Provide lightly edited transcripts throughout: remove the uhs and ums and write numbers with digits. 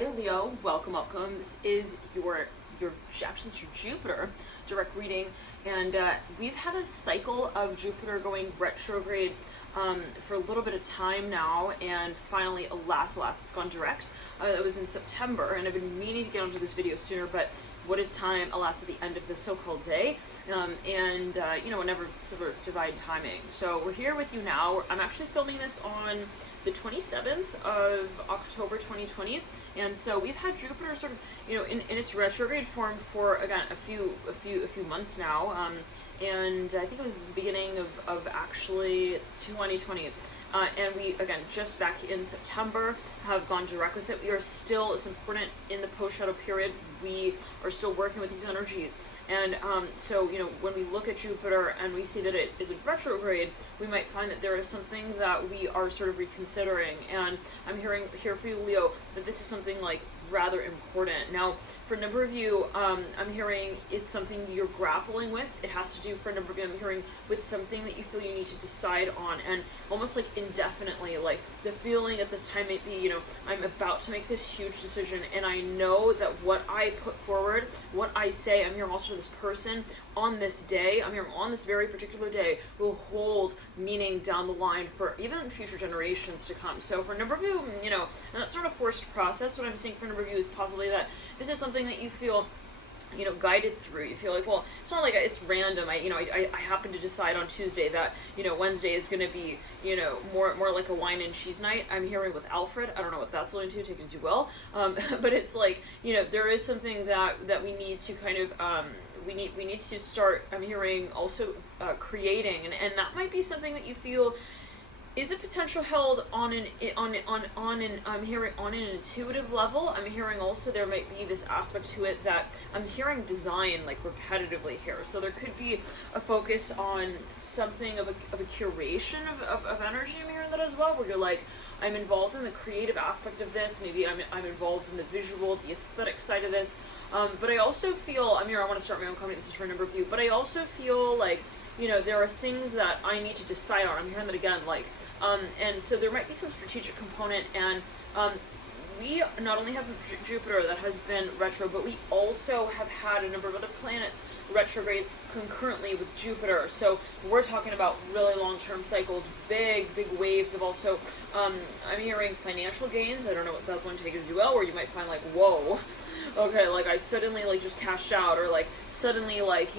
there, Leo. Welcome, welcome. This is your actually it's your Jupiter direct reading, and we've had a cycle of Jupiter going retrograde for a little bit of time now, and finally, alas, it's gone direct. It was in September, and I've been meaning to get onto this video sooner, but what is time, alas, at the end of the so-called day, whenever sort of divine timing. So we're here with you now. I'm actually filming this on the 27th of October 2020, and so we've had Jupiter sort of, in its retrograde form for, again, a few months now, and I think it was the beginning of actually 2020. And we, again, just back in September, have gone direct with it. We are still, it's important in the post-shadow period, we are still working with these energies. And so, when we look at Jupiter and we see that it is in retrograde, we might find that there is something that we are sort of reconsidering. And I'm hearing here for you, Leo, that this is something like rather important. Now, for a number of you, I'm hearing it's something you're grappling with. It has to do, for a number of you, I'm hearing with something that you feel you need to decide on, and almost like indefinitely, like the feeling at this time might be, I'm about to make this huge decision, and I know that what I put forward, what I say, I'm hearing also this person on this day, I'm hearing on this very particular day, will hold meaning down the line for even future generations to come. So for a number of you, and that's sort of forced process. What I'm saying for a number of you is possibly that this is something that you feel, guided through. You feel like, well, it's not like it's random. I happen to decide on Tuesday that, Wednesday is going to be, more like a wine and cheese night. I'm hearing with Alfred. I don't know what that's alluding to, take it as you will. But it's like, there is something that we need to kind of, we need to start, I'm hearing also creating, and that might be something that you feel is a potential held on an I'm hearing on an intuitive level. I'm hearing also there might be this aspect to it that I'm hearing design like repetitively here. So there could be a focus on something of a curation of energy. I'm hearing that as well, where you're like, I'm involved in the creative aspect of this. Maybe I'm involved in the visual, the aesthetic side of this. But I also feel, I want to start my own comment. This is for a number of you, but I also feel like, there are things that I need to decide on. I'm hearing that again, like, and so there might be some strategic component, and we not only have Jupiter that has been retro, but we also have had a number of other planets retrograde concurrently with Jupiter. So we're talking about really long-term cycles, big waves of also, I'm hearing financial gains. I don't know what that's going to take as well, where you might find like, whoa, okay, like I suddenly like just cashed out, or like suddenly like,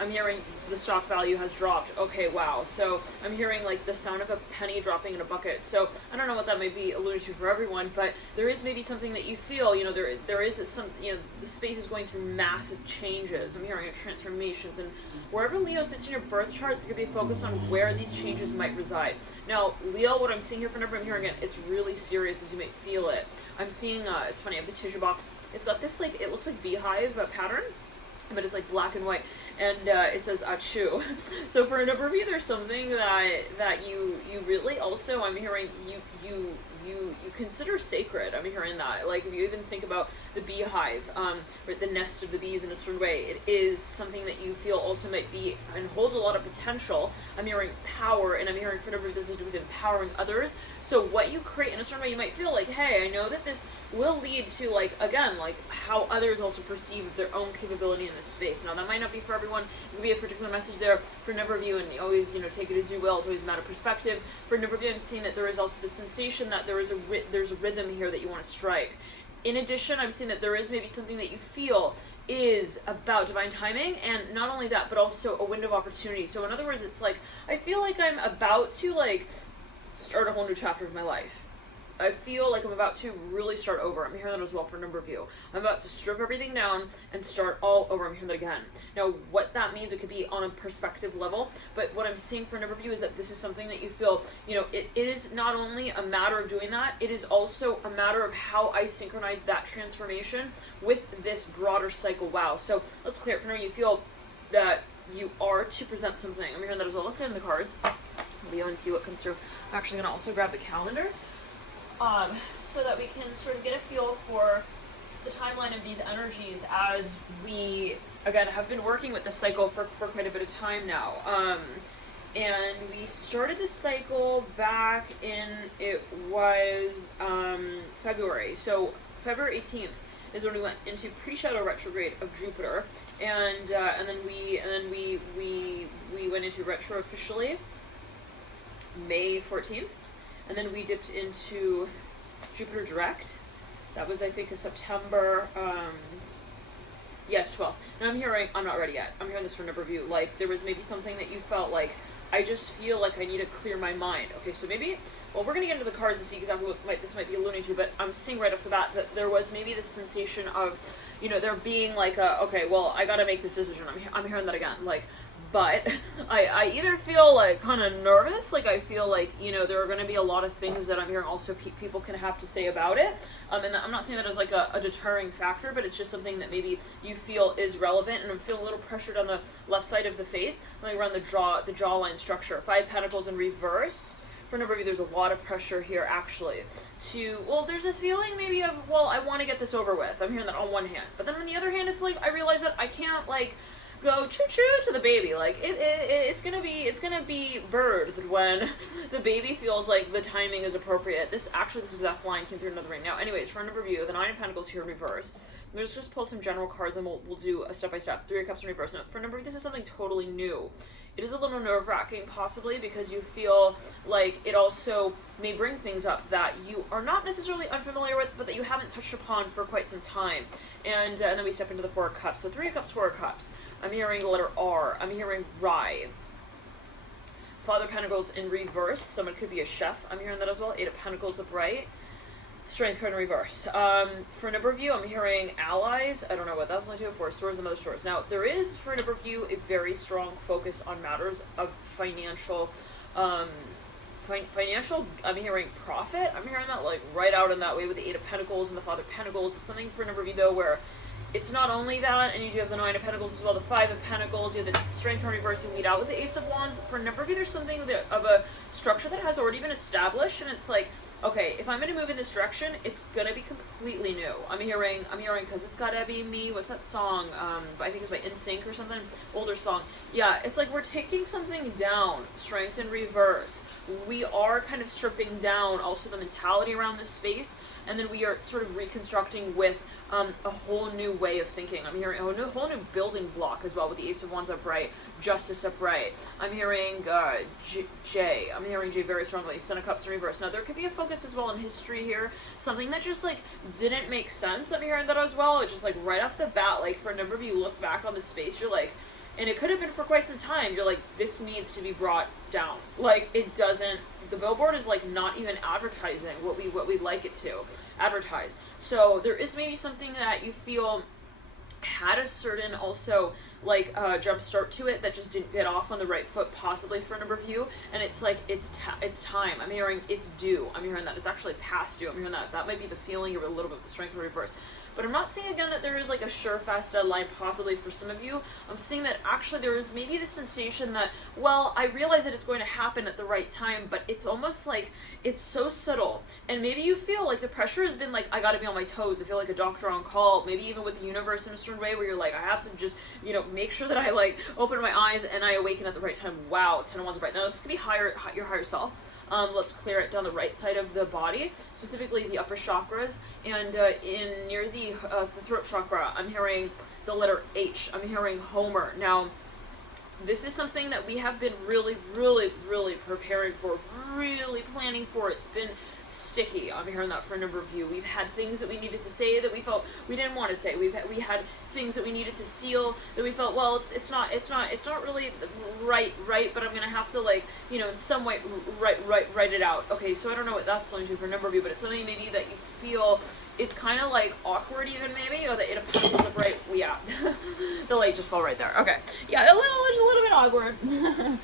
I'm hearing the stock value has dropped. Okay, wow. So I'm hearing like the sound of a penny dropping in a bucket. So I don't know what that might be alluded to for everyone, but there is maybe something that you feel, there is some, the space is going through massive changes. I'm hearing transformations, and wherever Leo sits in your birth chart, there could be a focus on where these changes might reside. Now, Leo, what I'm seeing here for number, I'm hearing it, it's really serious as you might feel it. I'm seeing, it's funny, I have this tissue box. It's got this, like, it looks like beehive pattern, but it's like black and white, and it says achoo. So for a number of you, there's something that you really also, I'm hearing you consider sacred. I'm hearing that, like, if you even think about the beehive, or the nest of the bees in a certain way, it is something that you feel also might be and holds a lot of potential. I'm hearing power, and I'm hearing for a number of this is to do with empowering others. So what you create in a certain way, you might feel like, hey, I know that this will lead to, like, again, like how others also perceive their own capability in this space. Now, that might not be for everyone. It could be a particular message there for a number of you, and you always, take it as you will. It's always a matter of perspective. For a number of you, I'm seeing that there is also the sensation that there's a rhythm here that you want to strike. In addition, I'm seeing that there is maybe something that you feel is about divine timing, and not only that, but also a window of opportunity. So in other words, it's like, I feel like I'm about to, like, start a whole new chapter of my life. I feel like I'm about to really start over. I'm hearing that as well for a number of you. I'm about to strip everything down and start all over. I'm hearing that again. Now, what that means, it could be on a perspective level, but what I'm seeing for a number of you is that this is something that you feel, it is not only a matter of doing that, it is also a matter of how I synchronize that transformation with this broader cycle. Wow. So let's clear it for now. You feel that you are to present something. I'm hearing that as well. Let's get in the cards, Leo, and see what comes through. I'm actually going to also grab the calendar, so that we can sort of get a feel for the timeline of these energies as we, again, have been working with this cycle for quite a bit of time now. And we started this cycle back in, it was February. So February 18th is when we went into pre-shadow retrograde of Jupiter, and then we went into retro officially May 14th, and then we dipped into Jupiter direct. That was, I think, a September, yes, 12th. Now I'm not ready yet. I'm hearing this from a review. Like, there was maybe something that you felt like, I just feel like I need to clear my mind. Okay, so maybe, well, we're going to get into the cards to see exactly what this might be alluding to, but I'm seeing right off the bat that there was maybe this sensation of, you know, there being like okay, well, I got to make this decision. I'm hearing that again. Like, but I either feel like kind of nervous, like I feel like, you know, there are going to be a lot of things that I'm hearing also people can have to say about it. And I'm not saying that as like a deterring factor, but it's just something that maybe you feel is relevant. And I'm feeling a little pressured on the left side of the face, like around the jawline structure. 5 Pentacles in reverse. For a number of you, there's a lot of pressure here, actually. Well, there's a feeling maybe of, well, I want to get this over with. I'm hearing that on one hand. But then on the other hand, it's like, I realize that I can't, like, go choo-choo to the baby. Like, it's gonna be birthed when the baby feels like the timing is appropriate. This exact line came through another ring. Now, anyways, for a number of you, the 9 of Pentacles here in reverse. Let's just pull some general cards, then we'll do a step-by-step. 3 of Cups in reverse. Now, for a number of you, this is something totally new. It is a little nerve-wracking, possibly, because you feel like it also may bring things up that you are not necessarily unfamiliar with, but that you haven't touched upon for quite some time. And then we step into the 4 of Cups. So 3 of Cups, 4 of Cups. I'm hearing the letter R. I'm hearing rye. Father of Pentacles in reverse. Someone could be a chef. I'm hearing that as well. 8 of Pentacles upright. Strength card in reverse. For a number of you, I'm hearing allies. I don't know what that's only 2 of 4. Swords and Mother Swords. Now, there is, for a number of you, a very strong focus on matters of financial, I'm hearing profit. I'm hearing that, like, right out in that way with the 8 of Pentacles and the Father of Pentacles. It's something for a number of you, though, where it's not only that, and you do have the 9 of Pentacles as well, the 5 of Pentacles, you have the Strength card in reverse, you lead out with the Ace of Wands. For a number of you, there's something of a structure that has already been established, and it's like, okay, if I'm going to move in this direction, it's going to be completely new. I'm hearing, because it's gotta be me. What's that song? I think it's by NSYNC or something. Older song. Yeah, it's like we're taking something down. Strength in reverse. We are kind of stripping down also the mentality around this space, and then we are sort of reconstructing with a whole new way of thinking. I'm hearing a whole new building block as well with the Ace of Wands upright, Justice upright. I'm hearing J. I'm hearing J very strongly. 10 of Cups in reverse. Now, there could be a focus as well in history here. Something that just, like, didn't make sense. I'm hearing that as well. It's just, like, right off the bat, like, for a number of you look back on this space, you're like, and it could have been for quite some time, you're like, this needs to be brought down. Like, it doesn't, the billboard is, like, not even advertising what we'd like it to advertise. So there is maybe something that you feel had a certain also, like, jump start to it that just didn't get off on the right foot, possibly for a number of you, and it's like, it's time. I'm hearing it's due. I'm hearing that it's actually past due. I'm hearing that might be the feeling of a little bit of the Strength in reverse. But I'm not seeing, again, that there is, like, a surefast deadline possibly for some of you. I'm seeing that actually there is maybe the sensation that, well, I realize that it's going to happen at the right time, but it's almost like it's so subtle. And maybe you feel like the pressure has been like, I gotta be on my toes. I feel like a doctor on call, maybe even with the universe in a certain way where you're like, I have to just, you know, make sure that I, like, open my eyes and I awaken at the right time. Wow, 10 of Wands upright. Now, this could be your higher self. Let's clear it down the right side of the body, specifically the upper chakras, and in near the throat chakra, I'm hearing the letter H. I'm hearing Homer. Now, this is something that we have been really, really, really preparing for, really planning for. It's been sticky. I'm hearing that for a number of you. We've had things that we needed to say that we felt we didn't want to say. We had things that we needed to seal that we felt, well, it's not really right, but I'm gonna have to, like, you know, in some way write it out. Okay, so I don't know what that's going to for a number of you, but it's something maybe that you feel it's kind of like awkward even maybe, or the 8 of Pentacles upright. Yeah, the light just fell right there. Okay, yeah, just a little bit awkward.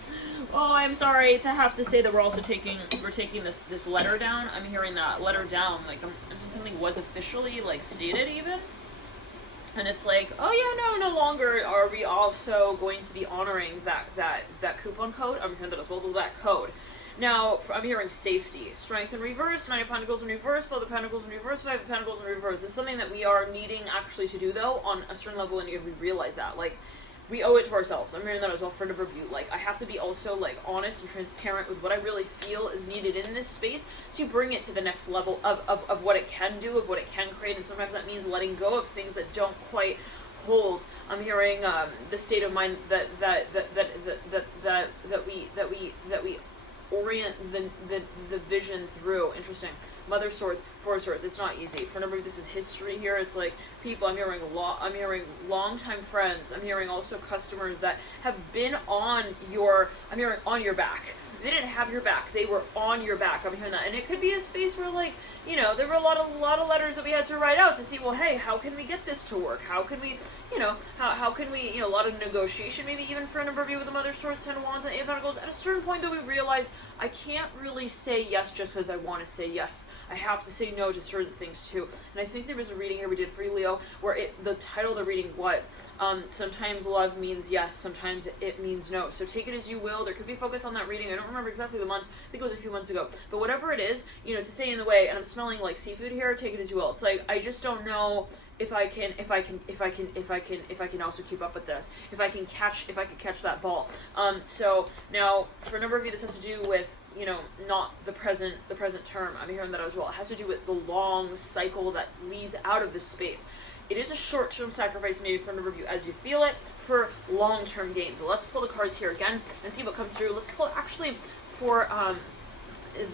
Oh, I'm sorry to have to say that we're taking this letter down. I'm hearing that letter down, like, something was officially, like, stated even. And it's like, oh yeah, no longer are we also going to be honoring that coupon code. I'm hearing that as well, that code. Now, I'm hearing safety. Strength in reverse, 9 of Pentacles in reverse, 4 of Pentacles in reverse, 5 of Pentacles in reverse. It's something that we are needing actually to do, though, on a certain level, and we realize that. Like, we owe it to ourselves. I'm hearing that as well for a number of you. Like, I have to be also, like, honest and transparent with what I really feel is needed in this space to bring it to the next level of what it can do, of what it can create, and sometimes that means letting go of things that don't quite hold. I'm hearing the state of mind that we orient the vision through. Interesting. Mother Swords, Four Swords. It's not easy. For a number of this is history here. It's like people. I'm hearing longtime friends. I'm hearing also customers that have been on your. I'm hearing on your back. They didn't have your back. They were on your back. I'm hearing that, and it could be a space where, like, you know, there were a lot of letters that we had to write out to see, well, hey, how can we get this to work? How can we, you know, how can we, you know, a lot of negotiation, maybe even for a number of you with the Mother Swords, Ten of Wands, and Eight of Pentacles. At a certain point, though, we realize I can't really say yes just because I want to say yes. I have to say no to certain things too. And I think there was a reading here we did for you, Leo, where the title of the reading was, sometimes love means yes, sometimes it means no. So take it as you will. There could be focus on that reading. I don't remember exactly the month. I think it was a few months ago. But whatever it is, you know, to say in the way, and I'm smelling like seafood here, take it as you will. It's like, I just don't know if I can also keep up with this. If I can catch that ball. So now for a number of you, this has to do with, you know, not the present term. I'm hearing that as well. It has to do with the long cycle that leads out of this space. It is a short-term sacrifice, maybe for a number of you as you feel it, for long-term gains. So let's pull the cards here again and see what comes through. Let's pull actually for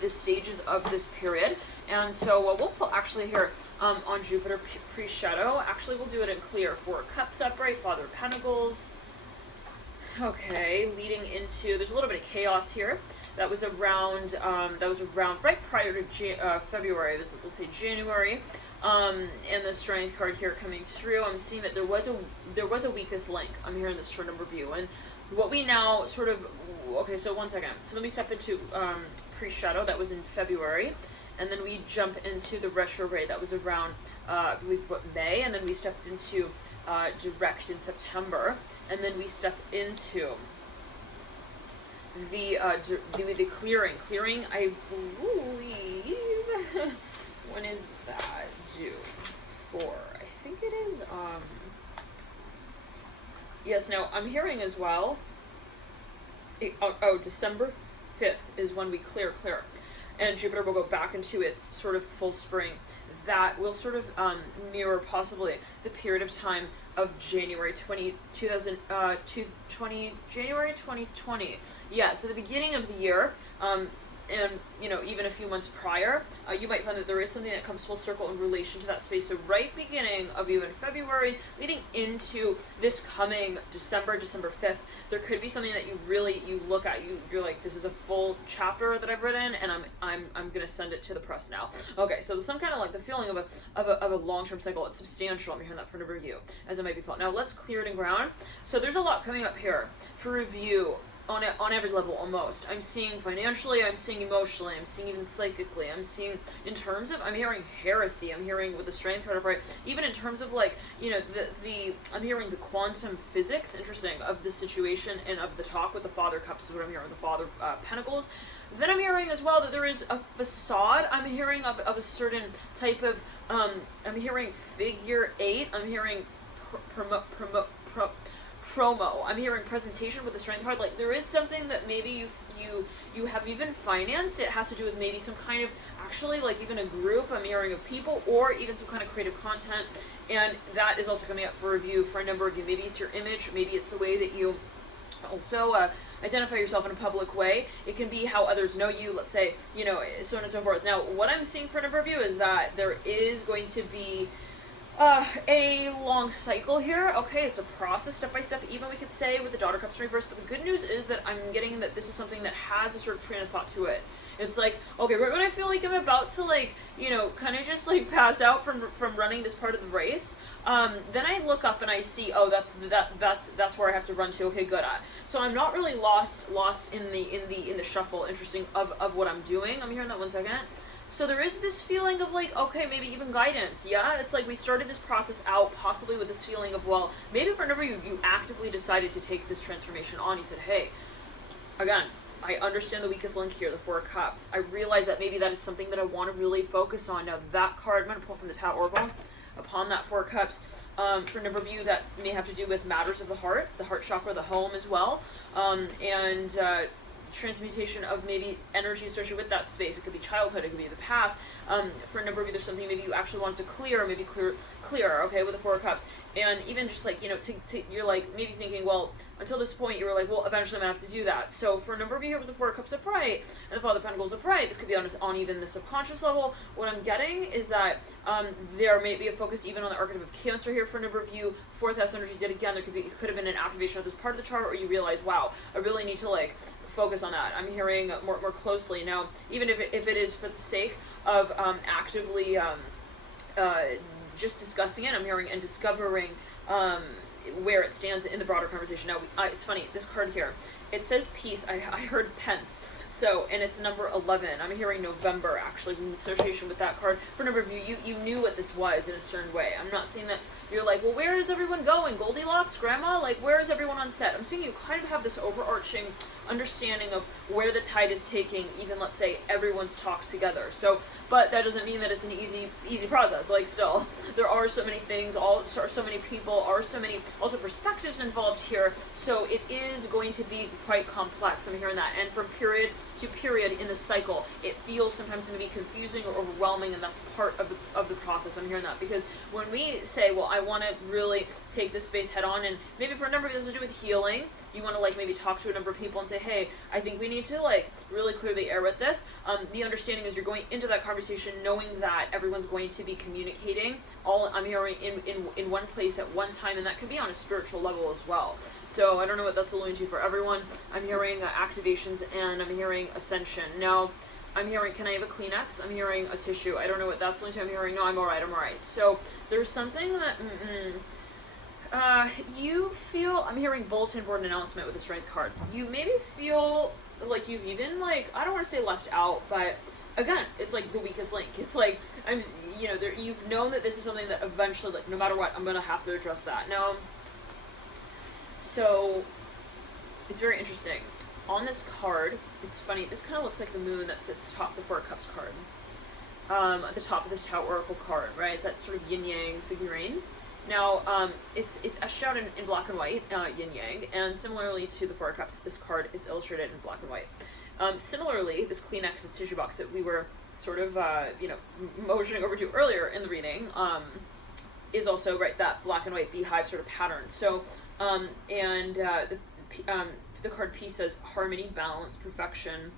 the stages of this period. And so we'll pull actually here on Jupiter pre-shadow. Actually, we'll do it in clear. Four Cups upright, Father of Pentacles. Okay, leading into, there's a little bit of chaos here. That was around right prior to February. Let's say January. And the Strength card here coming through. I'm seeing that there was a weakest link. I'm hearing this for a number of you. And what we now sort of, okay, so one second. So let me step into pre-shadow. That was in February. And then we jump into the retrograde. That was around, I believe, May. And then we stepped into direct in September. And then we stepped into the clearing. Clearing, I believe, when is that due for? I think it is, yes, now I'm hearing as well, December 5th is when we clear. And Jupiter will go back into its sort of full spring. That will sort of mirror possibly the period of time of January 2020. Yeah, so the beginning of the year, and, you know, even a few months prior, you might find that there is something that comes full circle in relation to that space. So right beginning of even February, leading into this coming December 5th, there could be something that you look at, you're like, this is a full chapter that I've written, and I'm gonna send it to the press now. Okay, so some kind of like the feeling of a long-term cycle. It's substantial. I'm hearing that for a number of you, as it might be felt. Now let's clear it and ground. So there's a lot coming up here for review. On every level, almost. I'm seeing financially, I'm seeing emotionally, I'm seeing even psychically, I'm seeing in terms of, I'm hearing heresy, I'm hearing with the Strength card upright, even in terms of, like, you know, I'm hearing the quantum physics, interesting, of the situation and of the talk with the Father Cups is what I'm hearing, the Father Pentacles. Then I'm hearing as well that there is a facade. I'm hearing of a certain type of, I'm hearing figure 8, I'm hearing promo. I'm hearing presentation with the Strength card. Like, there is something that maybe you have even financed. It has to do with maybe some kind of, actually, like, even a group, I'm hearing, of people, or even some kind of creative content. And that is also coming up for review for a number of you. Maybe it's your image, maybe it's the way that you also identify yourself in a public way. It can be how others know you, let's say, you know, so on and so forth. Now, what I'm seeing for a number of you is that there is going to be a long cycle here. Okay, it's a process, step by step, even we could say with the Daughter Cups reverse, but the good news is that I'm getting that this is something that has a sort of train of thought to it. It's like, okay, right when I feel like I'm about to, like, you know, kind of just, like, pass out from running this part of the race, then I look up and I see, oh, that's where I have to run to. Okay, good. So I'm not really lost in the shuffle, interesting, of what I'm doing. I'm hearing that 1 second. So there is this feeling of, like, okay, maybe even guidance, yeah? It's like we started this process out possibly with this feeling of, well, maybe for a number of you actively decided to take this transformation on. You said, hey, again, I understand the weakest link here, the Four Cups. I realize that maybe that is something that I want to really focus on. Now, that card, I'm going to pull from the Tarot Oracle. upon that Four of Cups. For a number of you, that may have to do with matters of the heart chakra, the home as well, and transmutation of maybe energy associated with that space. It could be childhood, it could be the past. For a number of you, there's something maybe you actually want to clear, maybe clear, okay, with the Four of Cups. And even just like, you know, you're like maybe thinking, well, until this point, you were like, well, eventually I'm going to have to do that. So for a number of you here with the Four of Cups upright and the Father of Pentacles upright, this could be on even the subconscious level. What I'm getting is that there may be a focus even on the archetype of Cancer here for a number of you. Fourth house energies, yet again, it could have been an activation of this part of the chart, or you realize, wow, I really need to like focus on that. I'm hearing more closely now, even if it is for the sake of actively just discussing it. I'm hearing and discovering where it stands in the broader conversation. Now, it's funny, this card here, it says peace. I heard pence. So, and it's number 11. I'm hearing November, actually, in association with that card. For a number of you knew what this was in a certain way. I'm not saying that you're like, well, where is everyone going? Goldilocks? Grandma? Like, where is everyone on set? I'm seeing you kind of have this overarching understanding of where the tide is taking, even, let's say, everyone's talked together. So, but that doesn't mean that it's an easy process. Like, still, there are so many things, so many people, are so many also perspectives involved here. So it is going to be quite complex. I'm hearing that. And from period to period in the cycle, it feels sometimes going to be confusing or overwhelming, and that's part of the process. I'm hearing that because when we say, well, I want to really take this space head on, and maybe for a number of you this has to do with healing, you want to like maybe talk to a number of people and say, hey, I think we need to like really clear the air with this. The understanding is you're going into that conversation knowing that everyone's going to be communicating all, I'm hearing, in one place at one time, and that could be on a spiritual level as well. So I don't know what that's alluding to for everyone. I'm hearing activations, and I'm hearing ascension. Now, I'm hearing, can I have a Kleenex? I'm hearing a tissue. I don't know what that's alluding to. I'm hearing, no, I'm alright. So there's something that, you feel, I'm hearing bulletin board announcement with the Strength card. You maybe feel like you've even, like, I don't want to say left out, but again, it's like the weakest link. It's like, you've known that this is something that eventually, like, no matter what, I'm going to have to address that. Now, so, it's very interesting. On this card, it's funny, this kind of looks like the moon that sits atop the Four of Cups card. At the top of this Tao Oracle card, right? It's that sort of yin-yang figurine. Now, it's etched out in black and white, yin-yang, and similarly to the Four of Cups, this card is illustrated in black and white. Similarly, this Kleenex, this tissue box that we were sort of, motioning over to earlier in the reading, is also, right, that black and white beehive sort of pattern. So, the card Peace says harmony, balance, perfection,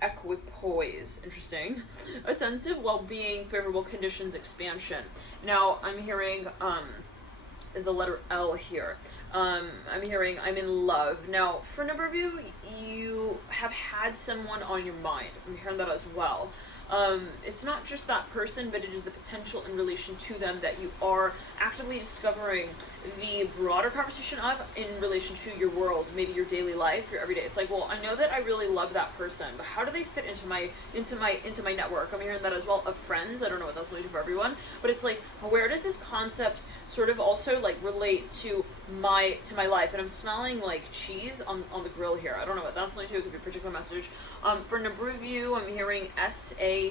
equipoise. Interesting. A sense of well-being, favorable conditions, expansion. Now, I'm hearing the letter L here. I'm hearing I'm in love. Now, for a number of you, you have had someone on your mind. I'm hearing that as well. It's not just that person, but it is the potential in relation to them that you are actively discovering the broader conversation of in relation to your world, maybe your daily life, your everyday. It's like, well, I know that I really love that person, but how do they fit into my network? I'm hearing that as well of friends. I don't know what that's related for everyone, but it's like, where does this concept sort of also like relate to my life? And I'm smelling like cheese on the grill here. I don't know what that's related to. It could be a particular message. For a number of you, I'm hearing SAT.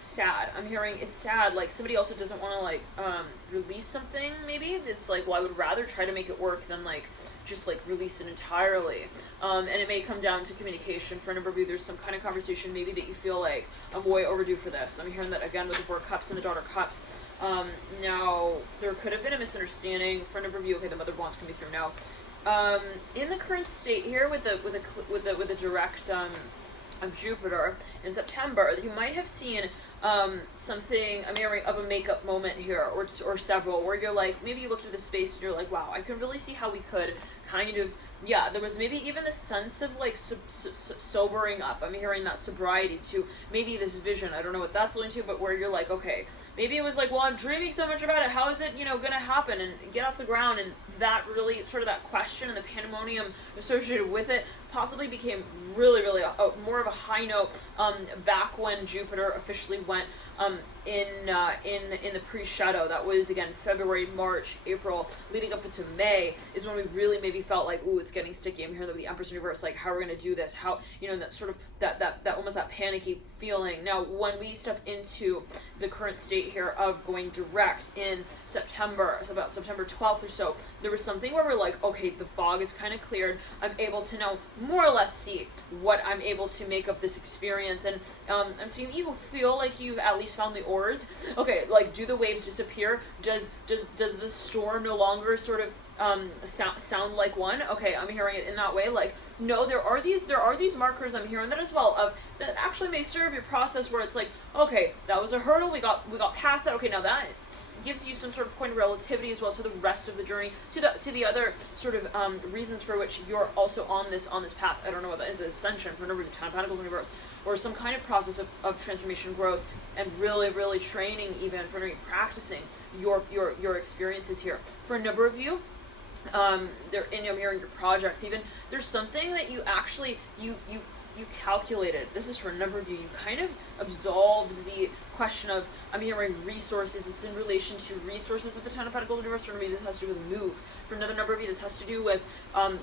Sad. I'm hearing it's sad. Like somebody also doesn't want to like release something. Maybe it's like, well, I would rather try to make it work than like just like release it entirely. And it may come down to communication. For a number of you, there's some kind of conversation maybe that you feel like I'm way overdue for this. I'm hearing that again with the Four of Cups and the Daughter of Cups. Now there could have been a misunderstanding. For a number of you, okay, the Mother of Wands can be through now. In the current state here with the direct of Jupiter in September, you might have seen something, I'm hearing of a makeup moment here, or several, where you're like, maybe you looked at the space and you're like, wow, I could really see how we could kind of, yeah, there was maybe even the sense of like sobering up. I'm hearing that sobriety to maybe this vision. I don't know what that's leading to, but where you're like, okay, maybe it was like, well, I'm dreaming so much about it. How is it, gonna happen and get off the ground? And that really sort of that question and the pandemonium associated with it possibly became really, really more of a high note back when Jupiter officially went in the pre-shadow. That was again February, March, April, leading up into May is when we really maybe felt like, ooh, it's getting sticky. I'm hearing that with the Empress in reverse, like how are we going to do this? How, you know, that sort of that almost that panicky feeling. Now, when we step into the current state here of going direct in September, so about September 12th or so, there was something where we're like, okay, the fog is kind of cleared. I'm able to now more or less see what I'm able to make of this experience, and I'm seeing you feel like you've at least found the oars. Okay, like, do the waves disappear? Does the storm no longer sort of sound like one? Okay, I'm hearing it in that way. Like, no, there are these markers, I'm hearing that as well, of that actually may serve your process where it's like, okay, that was a hurdle, we got past that. Okay, now that gives you some sort of point of relativity as well to the rest of the journey, to the other sort of reasons for which you're also on this path. I don't know what that is, ascension from the Ten of Pentacles in reverse, or some kind of process of transformation, growth, and really training, even for practicing your experiences here. For a number of you, I'm hearing your projects, even there's something that you actually you calculated. This is for a number of you. You kind of absolved the question of, I'm hearing resources. It's in relation to resources with the Ten of Pentacles in reverse. For me, this has to do with move. For another number of you, this has to do with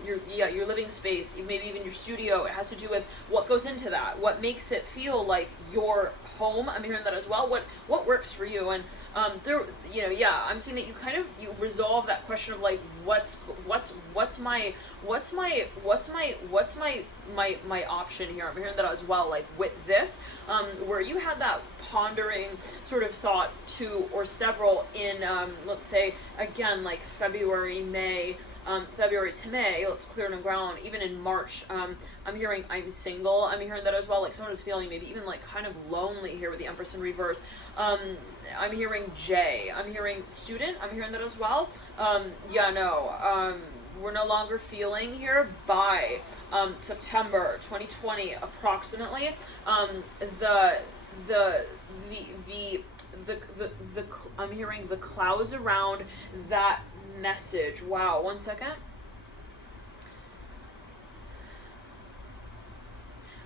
your living space, maybe even your studio. It has to do with what goes into that, what makes it feel like your home. I'm hearing that as well. What works for you, and I'm seeing that you resolve that question of like what's my option here. I'm hearing that as well. Like with this, where you had that pondering sort of thought, two or several in let's say again like February, May. February to May, let's clear the ground. Even in March, I'm hearing I'm single. I'm hearing that as well. Like someone was feeling maybe even like kind of lonely here with the Empress in reverse. I'm hearing J. I'm hearing student. I'm hearing that as well. We're no longer feeling here by September 2020 approximately. I'm hearing the clouds around that message. Wow, 1 second.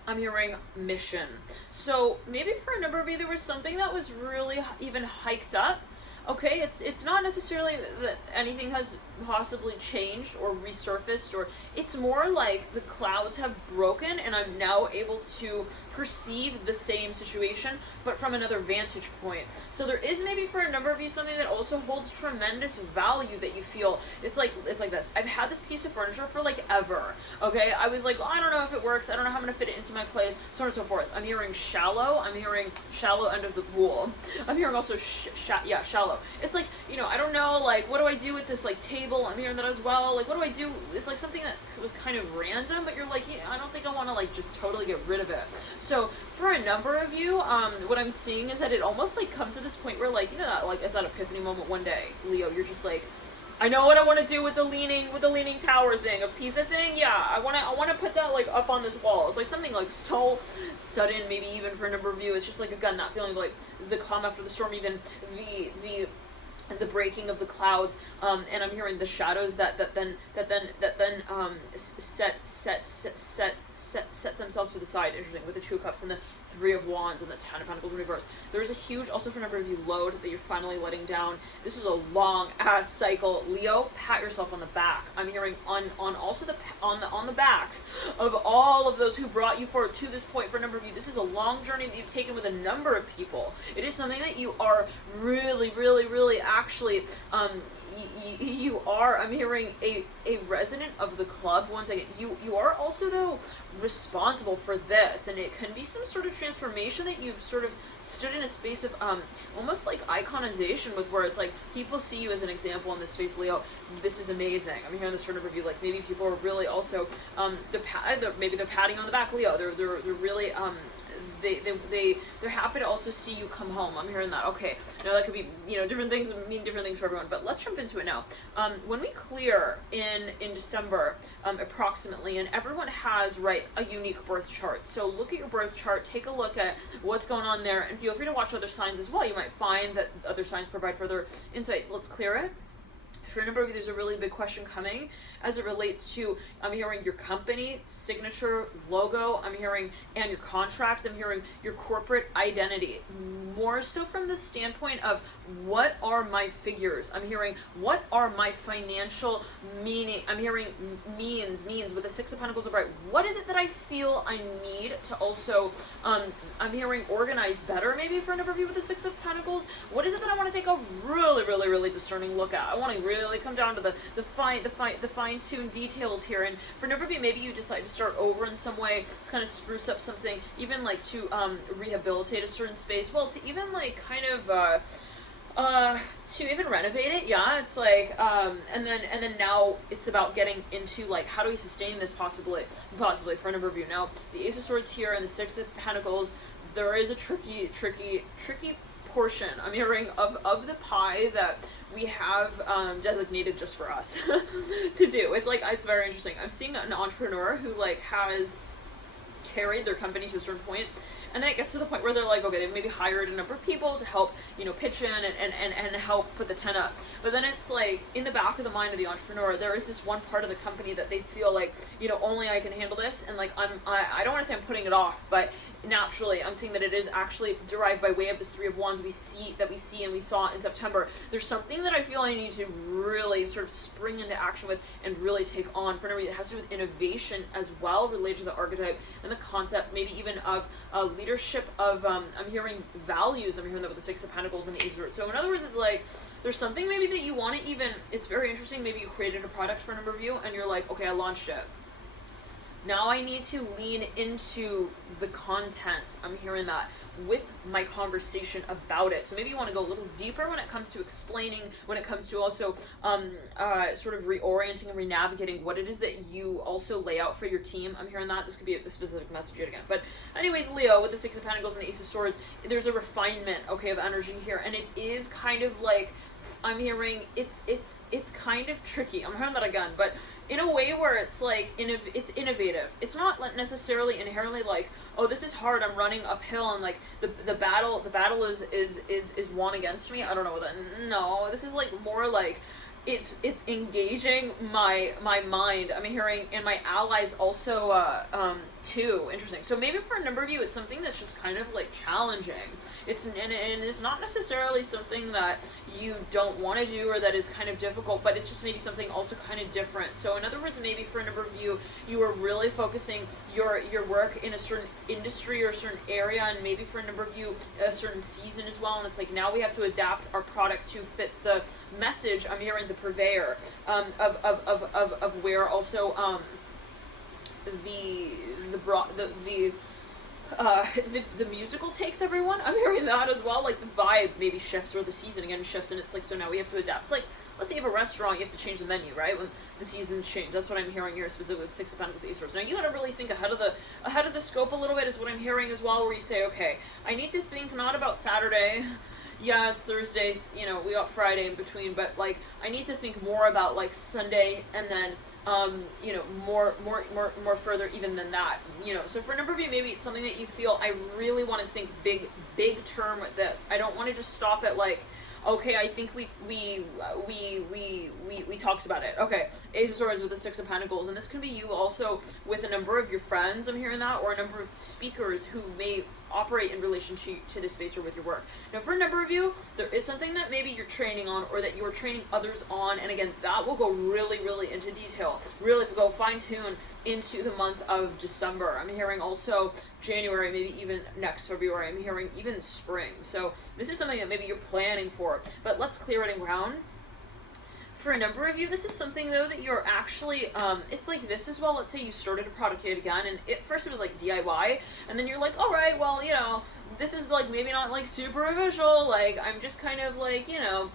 I'm hearing mission. So maybe for a number of you there was something that was really even hiked up. Okay, it's not necessarily that anything has possibly changed or resurfaced, or it's more like the clouds have broken and I'm now able to perceive the same situation but from another vantage point. So there is maybe for a number of you something that also holds tremendous value that you feel. It's like this. I've had this piece of furniture for like ever. Okay, I was like, well, I don't know if it works, I don't know how I'm gonna fit it into my place, so on and so forth. I'm hearing shallow. I'm hearing shallow end of the pool. I'm hearing also shallow. It's like, I don't know, like, what do I do with this, like, table? I'm hearing that as well. Like, what do I do? It's like something that was kind of random, but you're like, I don't think I want to, like, just totally get rid of it. So, for a number of you, what I'm seeing is that it almost, like, comes to this point where, like, that, like, it's that epiphany moment one day, Leo, you're just like, I know what I want to do with the leaning tower thing, a Pisa thing. Yeah, I want to put that like up on this wall. It's like something like so sudden, maybe even for a number of you. It's just like again that feeling of like the calm after the storm, even the breaking of the clouds, and I'm hearing the shadows that then set themselves to the side. Interesting, with the Two of Cups and the Three of Wands and the Ten of Pentacles in reverse. There's a huge, also for a number of you, load that you're finally letting down. This was a long ass cycle. Leo, pat yourself on the back. I'm hearing on the backs of all of those who brought you forward to this point. For a number of you, this is a long journey that you've taken with a number of people. It is something that you are really actually you are, I'm hearing a resident of the club. 1 second. You are also though responsible for this, and it can be some sort of transformation that you've sort of stood in a space of almost like iconization, with where it's like people see you as an example in this space, Leo. This is amazing. I'm hearing this sort of review, like maybe people are really also maybe they're patting on the back, Leo. They're really they're happy to also see you come home. I'm hearing that. Okay, now that could be different things mean different things for everyone, but let's jump into it now. When we clear in December approximately, and everyone has a unique birth chart, so look at your birth chart, take a look at what's going on there, and feel free to watch other signs as well. You might find that other signs provide further insights. Let's clear it. For a number of you, there's a really big question coming as it relates to, I'm hearing your company, signature, logo, I'm hearing, and your contract, I'm hearing your corporate identity. More so from the standpoint of, what are my figures? I'm hearing, what are my financial meaning? I'm hearing means with the Six of Pentacles upright. What is it that I feel I need to also, I'm hearing organize better, maybe for a number of you with the Six of Pentacles. What is it that I want to take a really discerning look at? I want to really come down to the fine-tuned details here. And for a number of you, maybe you decide to start over in some way, kind of spruce up something, even like to rehabilitate a certain space. Well, to even like kind of to even renovate it. Yeah, it's like and then now it's about getting into like, how do we sustain this possibly for a number of you. Now the Ace of Swords here and the Six of Pentacles, there is a tricky portion, I'm hearing, of the pie that we have designated just for us to do. It's like, it's very interesting. I'm seeing an entrepreneur who like has carried their company to a certain point, and then it gets to the point where they're like, okay, they've maybe hired a number of people to help, you know, pitch in and help put the tent up. But then it's like, in the back of the mind of the entrepreneur, there is this one part of the company that they feel like, you know, only I can handle this, and like, I don't want to say I'm putting it off, but naturally I'm seeing that it is actually derived by way of this Three of Wands we see and we saw in September. There's something that I feel I need to really sort of spring into action with and really take on. For it has to do with innovation as well, related to the archetype and the concept, maybe even of leadership of, I'm hearing values. I'm hearing that with the Six of Pentacles and the Ace of Swords. So in other words, it's like, there's something maybe that you want to even, it's very interesting, maybe you created a product for a number of you and you're like, okay, I launched it. Now I need to lean into the content. I'm hearing that with my conversation about it. So maybe you want to go a little deeper when it comes to explaining, when it comes to also sort of reorienting and renavigating what it is that you also lay out for your team. I'm hearing that. This could be a specific message yet again. But anyways, Leo, with the Six of Pentacles and the Ace of Swords, there's a refinement, okay, of energy here. And it is kind of like, I'm hearing, it's kind of tricky. I'm hearing that again, but in a way where it's like, it's innovative. It's not necessarily inherently like, oh, this is hard, I'm running uphill, and like the battle is won against me. I don't know what that. No, this is like more like, it's engaging my mind. I'm hearing, and my allies also too. Interesting. So maybe for a number of you, it's something that's just kind of like challenging. It's and it's not necessarily something that you don't want to do or that is kind of difficult, but it's just maybe something also kind of different. So in other words, maybe for a number of you, you are really focusing your work in a certain industry or a certain area, and maybe for a number of you, a certain season as well. And it's like, now we have to adapt our product to fit the message. I'm hearing the purveyor of where also the musical takes everyone. I'm hearing that as well. Like the vibe maybe shifts, or the season again shifts, and it's like, so now we have to adapt. It's like, let's say you have a restaurant, you have to change the menu, right? When the seasons change. That's what I'm hearing here, specifically with Six of Pentacles, Ace of Swords. Now you gotta really think ahead of the scope a little bit, is what I'm hearing as well, where you say, okay, I need to think not about Saturday. Yeah, it's Thursday, you know, we got Friday in between, but like, I need to think more about like Sunday, and then you know, more further even than that, you know. So for a number of you, maybe it's something that you feel, I really want to think big term with this. I don't want to just stop at like, okay, I think we talked about it. Okay, Ace of Swords with the Six of Pentacles, and this can be you also with a number of your friends, I'm hearing that, or a number of speakers who may operate in relation to this space or with your work. Now for a number of you, there is something that maybe you're training on, or that you're training others on, and again, that will go really into detail, really go fine-tune into the month of December. I'm hearing also January, maybe even next February. I'm hearing even spring. So this is something that maybe you're planning for, but let's clear it around. For a number of you, this is something though that you're actually, it's like this as well. Let's say you started a product yet again, and at first it was like DIY, and then you're like, all right, well, you know, this is like maybe not like super official, like I'm just kind of like, you know,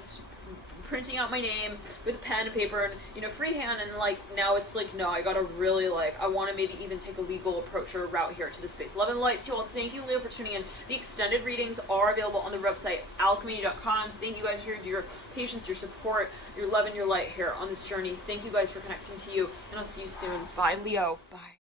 printing out my name with a pen and paper and, you know, freehand, and like now it's like, no, I gotta really like, I want to maybe even take a legal approach or a route here to the space. Love and light to you all. Thank you, Leo, for tuning in. The extended readings are available on the website alchemy.com. Thank you guys for your patience, your support, your love, and your light here on this journey. Thank you guys for connecting to you, and I'll see you soon. Bye, Leo. Bye.